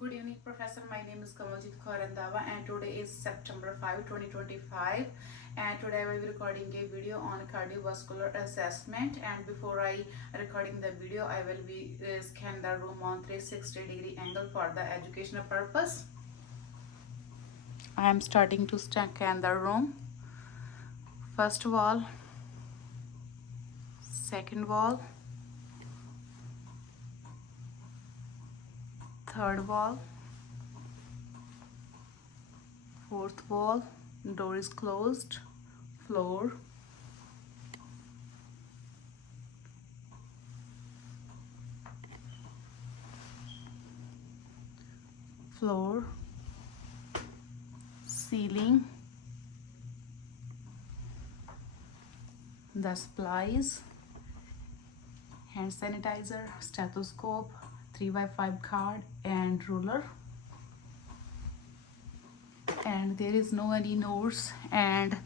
Good evening, Professor. My name is Kamaljeet and today is September 5, 2025. And today I will be recording a video on cardiovascular assessment. And before I recording the video, I will be scan the room on 360-degree angle for the educational purpose. I am starting to scan the room. First wall, second wall, third wall, fourth wall, door is closed, floor, floor, ceiling, the supplies, hand sanitizer, stethoscope, 3x5 card and ruler. And there is no any notes and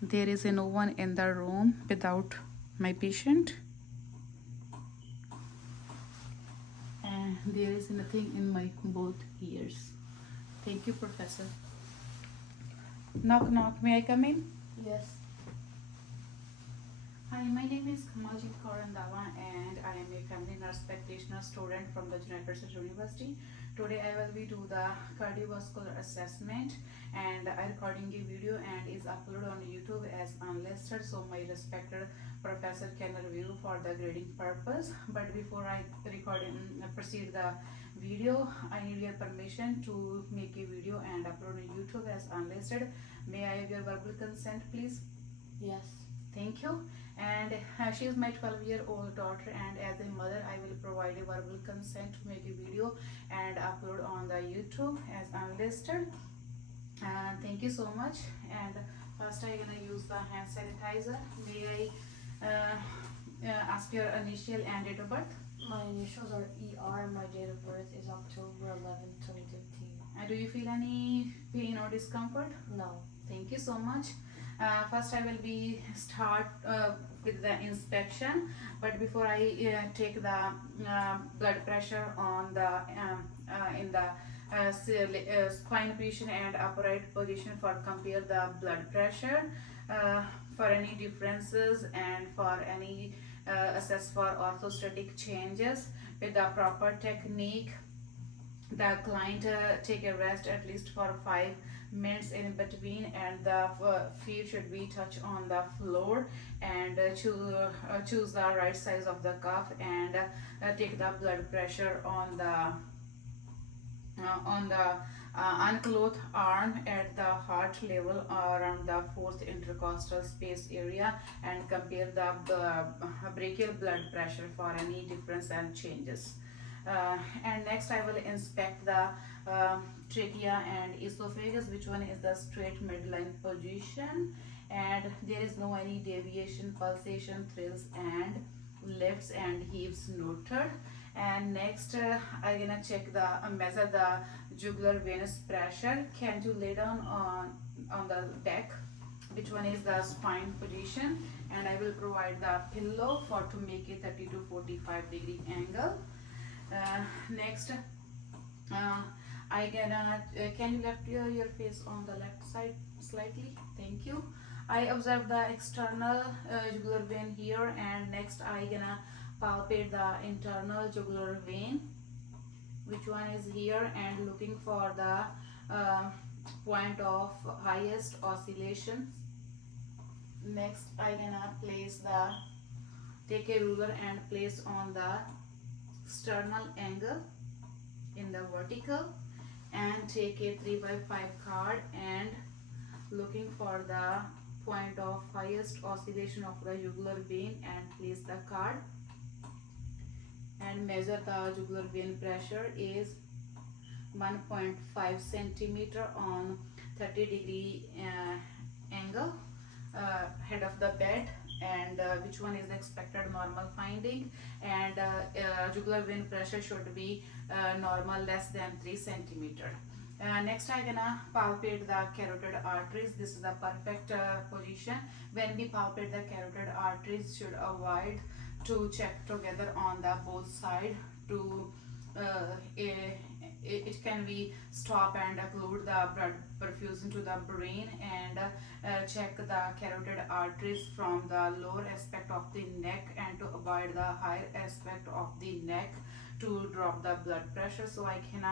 there is no one in the room without my patient, and there is nothing in my both ears. Thank you, Professor. Knock knock, may I come in? Yes. Hi, my name is Kamaljeet and I am a family nurse practitioner student from the United States University. Today I will be do the cardiovascular assessment, and I recording a video and is uploaded on YouTube as unlisted, so my respected professor can review for the grading purpose. But before I proceed the video, I need your permission to make a video and upload on YouTube as unlisted. May I have your verbal consent, please? Yes. Thank you. And she is my 12-year-old daughter, and as a mother I will provide a verbal consent to make a video and upload on the YouTube as unlisted. Thank you so much. And first I'm gonna use the hand sanitizer. May I ask your initial and date of birth? My initials are ER and my date of birth is October 11, 2015. Do you feel any pain or discomfort? No. Thank you so much. First I will be start with the inspection, but before I take the blood pressure on the in the spine position and upright position for compare the blood pressure for any differences and for any assess for orthostatic changes with the proper technique. The client take a rest at least for 5 minutes in between, and the feet should be touched on the floor, and choose the right size of the cuff, and take the blood pressure on the unclothed arm at the heart level around the fourth intercostal space area, and compare the brachial blood pressure for any difference and changes. And next I will inspect the trachea and esophagus, which one is the straight midline position, and there is no any deviation, pulsation, thrills and lifts and heaves noted. And next I'm gonna check the measure the jugular venous pressure. Can you lay down on the back, which one is the spine position, and I will provide the pillow for to make a 30 to 45 degree angle. Next I gonna can you left your face on the left side slightly? Thank you. I observe the external jugular vein here, and next I gonna palpate the internal jugular vein, which one is here, and looking for the point of highest oscillations. Next I gonna take a ruler and place on the sternal angle in the vertical, and take a 3x5 card and looking for the point of highest oscillation of the jugular vein, and place the card and measure the jugular vein pressure is 1.5 centimeter on 30 degree angle head of the bed, and which one is the expected normal finding, and jugular vein pressure should be normal less than 3 centimeter. Next I'm gonna palpate the carotid arteries. This is the perfect position. When we palpate the carotid arteries, should avoid to check together on the both side to it can be stop and occlude the blood perfusion to the brain, and check the carotid arteries from the lower aspect of the neck and to avoid the higher aspect of the neck to drop the blood pressure. So I can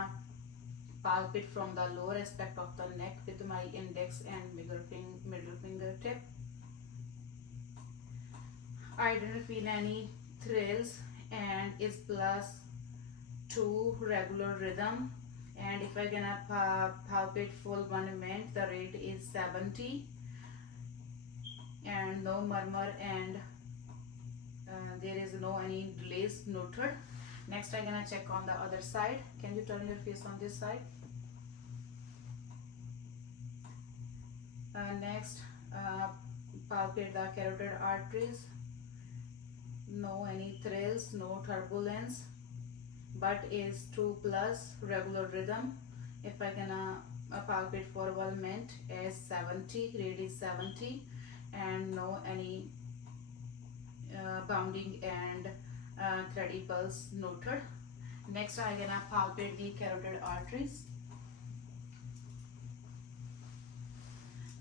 palpate from the lower aspect of the neck with my index and middle fingertip. I didn't feel any thrills, and it's plus 2 regular rhythm. And if I gonna palpate full 1 minute, the rate is 70 and no murmur, and there is no any delays noted. Next I gonna check on the other side. Can you turn your face on this side? Next, palpate the carotid arteries. No any thrills, no turbulence, but is 2 plus regular rhythm. If I gonna palpate for 1 minute is 70, rate is 70, and no any bounding and thready pulse noted. Next I gonna palpate the carotid arteries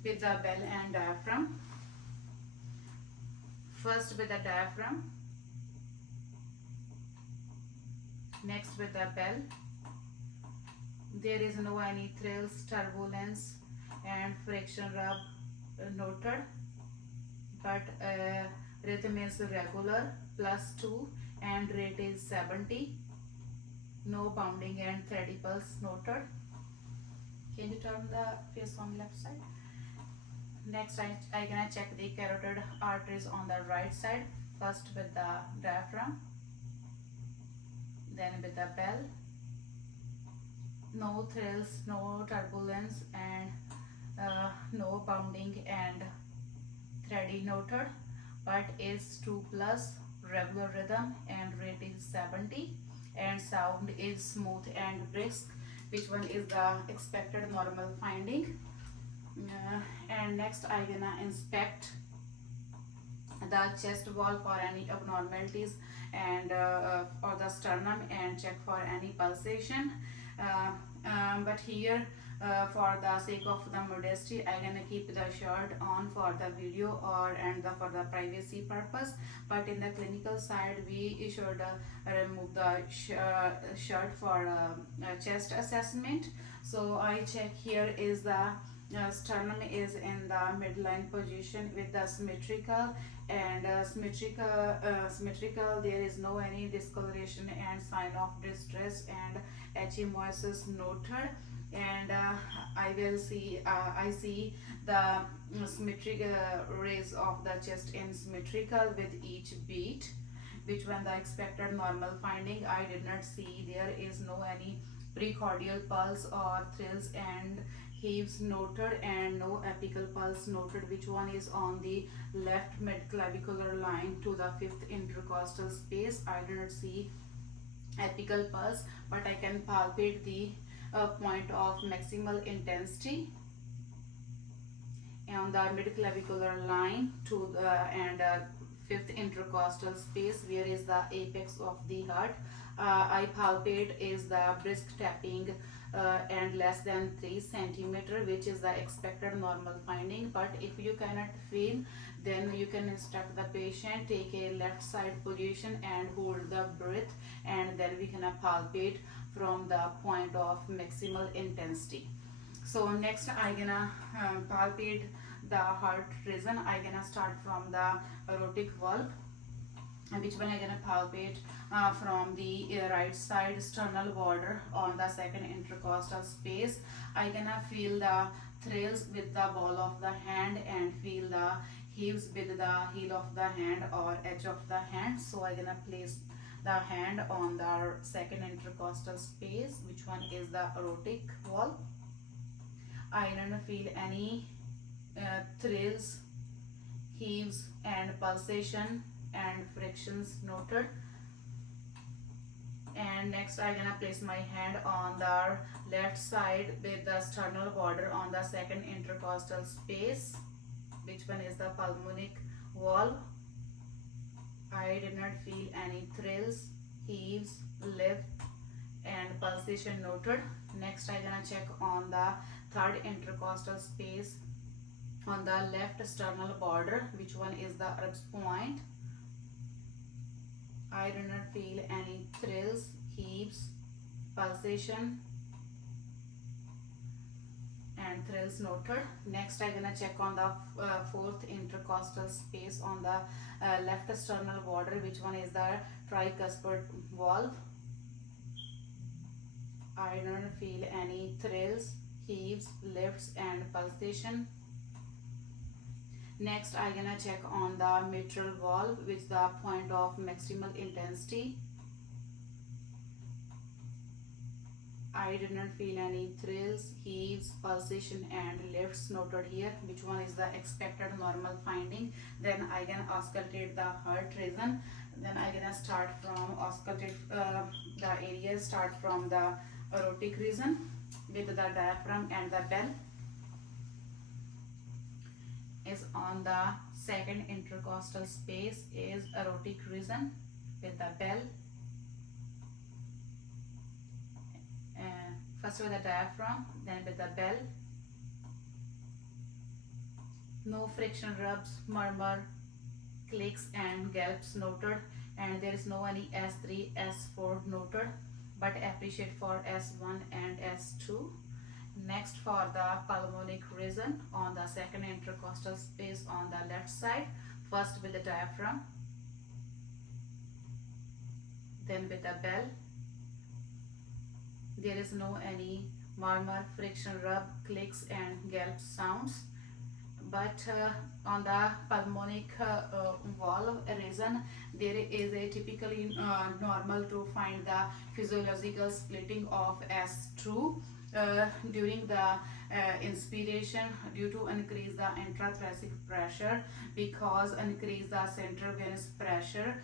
with the bell and diaphragm. First with the diaphragm, next with the bell. There is no any thrills, turbulence and friction rub noted, but rhythm is regular, plus 2, and rate is 70. No bounding and thready pulse noted. Can you turn the face on the left side? Next I gonna check the carotid arteries on the right side. First with the diaphragm, then with the bell. No thrills, no turbulence, and no bounding and thready noted, but is 2 plus regular rhythm, and rate is 70, and sound is smooth and brisk, which one is the expected normal finding. And next I gonna inspect the chest wall for any abnormalities, and or the sternum, and check for any pulsation. But here for the sake of the modesty, I gonna keep the shirt on for the video and for the privacy purpose, but in the clinical side we should remove the shirt for chest assessment. So I check here is the sternum is in the midline position with the symmetrical, and symmetrical. There is no any discoloration and sign of distress, and hemolysis noted. And I see the symmetric raise of the chest in symmetrical with each beat, which when the expected normal finding. I did not see there is no any precordial pulse or thrills and heaves noted, and no apical pulse noted, which one is on the left mid-clavicular line to the 5th intercostal space. I did not see apical pulse, but I can palpate the point of maximal intensity on the mid-clavicular line to the and 5th intercostal space, where is the apex of the heart. I palpate is the brisk tapping and less than 3 centimeter, which is the expected normal finding. But if you cannot feel, then you can instruct the patient take a left side position and hold the breath, and then we can palpate from the point of maximal intensity. So next I gonna palpate the heart region. I gonna start from the aortic valve, which one I gonna palpate from the right side sternal border on the 2nd intercostal space. I gonna feel the thrills with the ball of the hand and feel the heaves with the heel of the hand or edge of the hand. So I gonna place the hand on the 2nd intercostal space, which one is the aortic valve. I don't feel any thrills, heaves and pulsation and frictions noted. And next I gonna place my hand on the left side with the sternal border on the 2nd intercostal space, which one is the pulmonic valve. I did not feel any thrills, heaves, lift and pulse pulsation noted. Next I gonna check on the third intercostal space on the left sternal border, which one is the ribs point. I do not feel any thrills, heaves, pulsation and thrills noted. Next I gonna check on the fourth intercostal space on the left sternal border, which one is the tricuspid valve. I do not feel any thrills, heaves, lifts and pulsation. Next I gonna check on the mitral valve, which is the point of maximal intensity. I did not feel any thrills, heaves, pulsation and lifts noted here, which one is the expected normal finding. Then I can auscultate the heart region. Then I gonna start from auscultate the areas, start from the aortic region with the diaphragm and the bell. Is on the second intercostal space is aortic region with the bell. First with the diaphragm, then with the bell. No friction rubs, murmur, clicks and gulps noted, and there is no any S3, S4 noted, but appreciate for S1 and S2. Next for the pulmonic region on the second intercostal space on the left side, first with the diaphragm, then with the bell. There is no any murmur, friction rub, clicks and gulp sounds. But on the pulmonic valve region, there is a typically normal to find the physiological splitting of S2 during the inspiration due to increase the intrathoracic pressure, because increase the central venous pressure,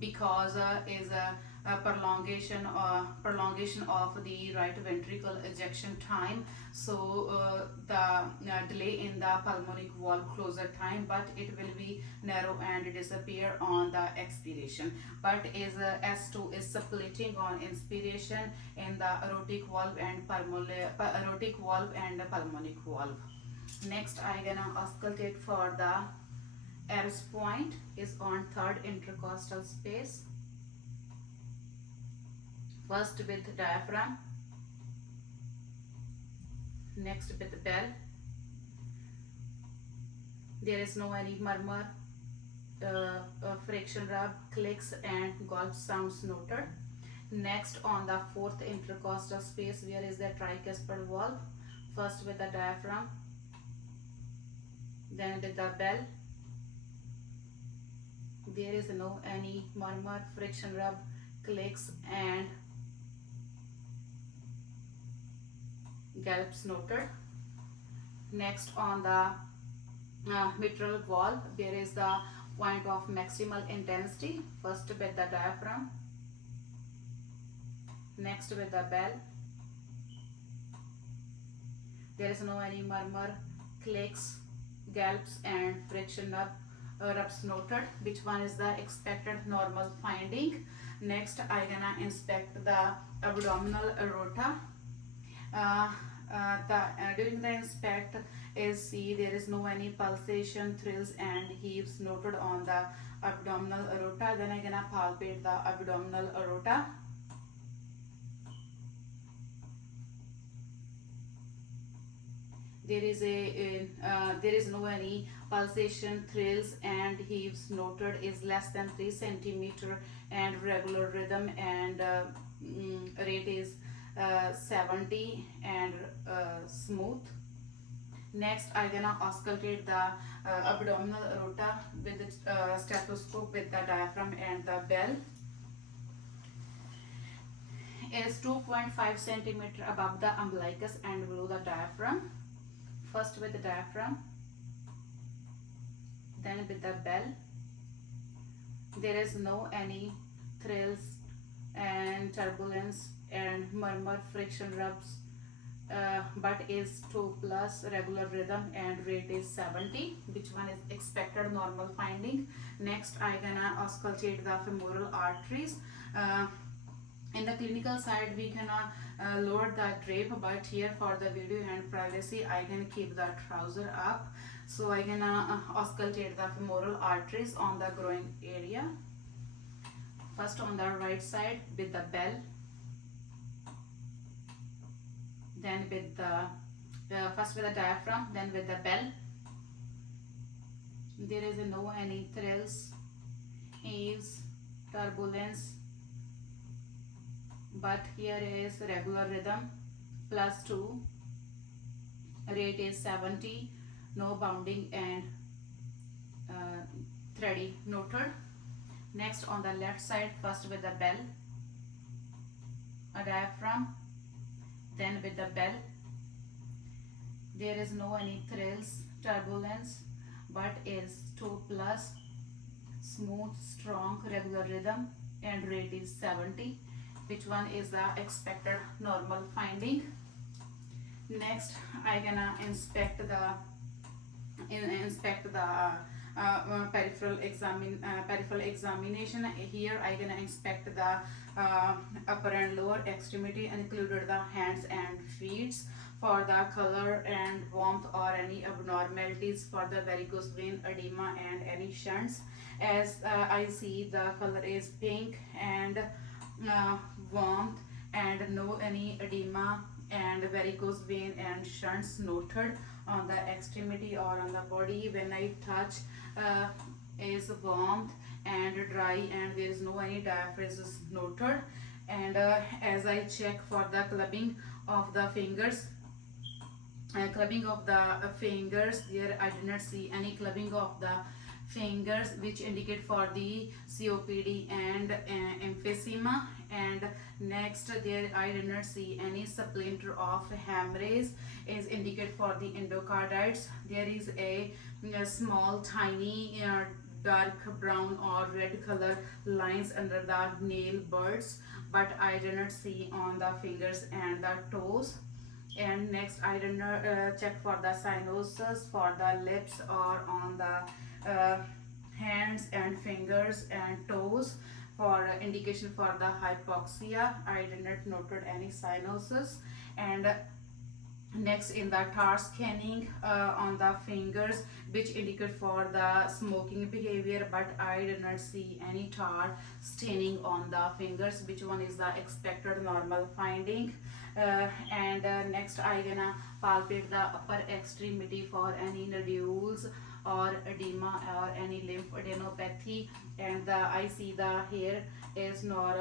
because is a prolongation of the right ventricle ejection time. So the delay in the pulmonic valve closure time, but it will be narrow and disappear on the expiration. But is S2 is splitting on inspiration in the aortic valve and pulmonic valve. Next I gonna auscultate for the R's point is on third intercostal space. First with diaphragm, next with bell. There is no any murmur, friction rub, clicks and gulp sounds noted. Next on the fourth intercostal space, where is the tricuspid valve. First with the diaphragm, then with the bell. There is no any murmur, friction rub, clicks and gulps noted. Next on the mitral valve, there is the point of maximal intensity. First with the diaphragm, next with the bell. There is no any murmur, clicks, gulps and friction rubs noted, which one is the expected normal finding. Next I gonna inspect the abdominal aorta. During the inspect is see there is no any pulsation, thrills and heaves noted on the abdominal aorta. Then I gonna palpate the abdominal aorta. There is no any pulsation, thrills and heaves noted, is less than 3 centimeter and regular rhythm and rate is 70 and smooth. Next I gonna auscultate the abdominal aorta with the stethoscope with the diaphragm and the bell. Is 2.5 centimeter above the umbilicus and below the diaphragm. First with the diaphragm, then with the bell. There is no any thrills and turbulence and murmur, friction rubs, but is 2 plus regular rhythm and rate is 70, which one is expected normal finding. Next I gonna auscultate the femoral arteries. In the clinical side, we cannot load the drape, but here for the video and privacy, I can keep the trouser up. So I can auscultate the femoral arteries on the groin area. First on the right side with the bell, then with the first with the diaphragm, then with the bell. There is no any thrills, ease, turbulence, but here is regular rhythm +2, rate is 70, no bounding and thready noted. Next on the left side, first with the bell, a diaphragm, then with the bell. There is no any thrills, turbulence, but is 2+, smooth, strong, regular rhythm, and rate is 70. Which one is the expected normal finding? Next, I gonna inspect the peripheral examination. Here I gonna inspect the upper and lower extremity, included the hands and feet, for the color and warmth or any abnormalities for the varicose vein, edema, and any shunts. As I see the color is pink and warmth, and no any edema and varicose vein and shunts noted on the extremity or on the body. When I touch, is warmth and dry, and there is no any diaphysis noted. And as I check for the clubbing of the fingers, there I did not see any clubbing of the fingers, which indicate for the COPD and emphysema. And next, there I did not see any splinter of hemorrhage, is indicate for the endocarditis. There is a small tiny dark brown or red color lines under the nail buds, but I did not see on the fingers and the toes. And next, I did not check for the cyanosis for the lips or on the hands and fingers and toes. For indication for the hypoxia, I did not noted any cyanosis. And next, in the tar scanning on the fingers, which indicate for the smoking behavior, but I did not see any tar staining on the fingers. Which one is the expected normal finding? Next, I gonna palpate the upper extremity for any nodules or edema or any lymphadenopathy. And I see the hair is not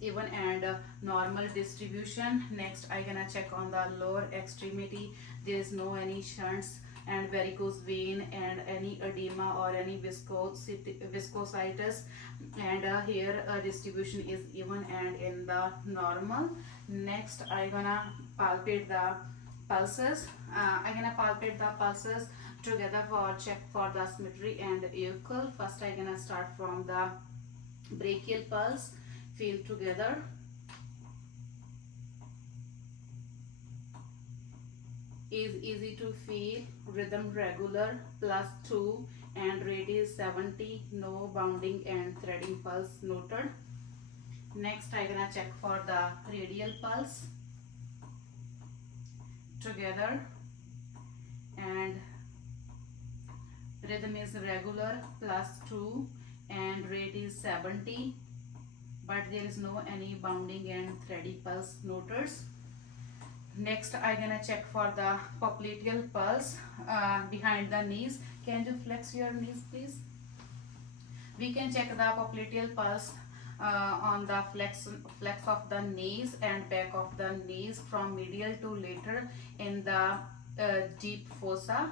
even and normal distribution. Next, I gonna check on the lower extremity. There is no any shunts and varicose vein and any edema or any viscositis, and here distribution is even and in the normal. Next, I gonna palpate the pulses. Together for check for the symmetry and equal. First, I gonna start from the brachial pulse. Feel together. Is easy to feel, rhythm regular, +2, and rate is 70, no bounding and threading pulse noted. Next, I gonna check for the radial pulse. Together, and rhythm is regular, +2, and rate is 70, but there is no any bounding and thready pulse noted. Next, I gonna check for the popliteal pulse behind the knees. Can you flex your knees, please? We can check the popliteal pulse on the flex of the knees and back of the knees from medial to lateral in the deep fossa.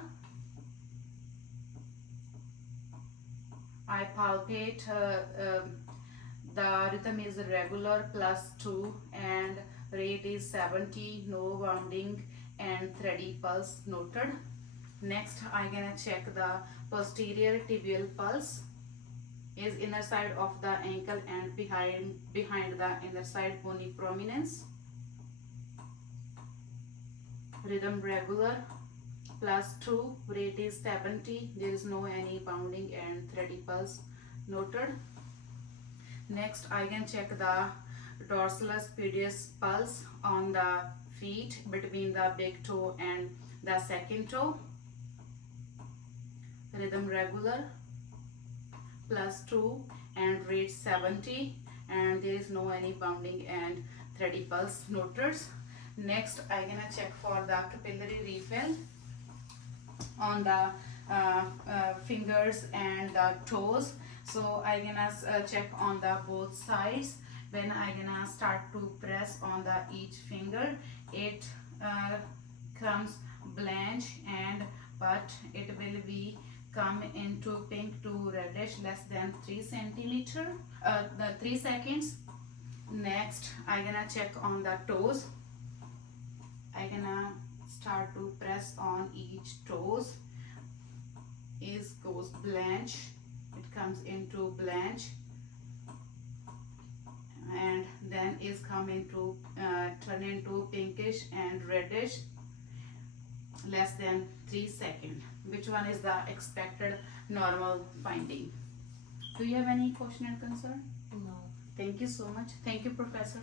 I palpate the rhythm is regular, +2, and rate is 70, no bounding and thready pulse noted. Next, I gonna check the posterior tibial pulse. Is inner side of the ankle and behind the inner side bony prominence. Rhythm regular, +2, rate is 70, there is no any bounding and thready pulse noted. Next, I can check the dorsalis pedis pulse on the feet between the big toe and the second toe. Rhythm regular, +2 and rate 70, and there is no any bounding and thready pulse noters. Next I gonna check for the capillary refill on the fingers and the toes. So I gonna check on the both sides. When I gonna start to press on the each finger, it comes blanch, and but it will be come into pink to reddish less than 3 centimeter, the 3 seconds. Next I gonna check on the toes. I gonna start to press on each toes. Is goes blanch, it comes into blanch, and then is come into turn into pinkish and reddish less than 3 seconds. Which one is the expected normal finding? Do you have any question and concern? No. Thank you so much. Thank you, Professor.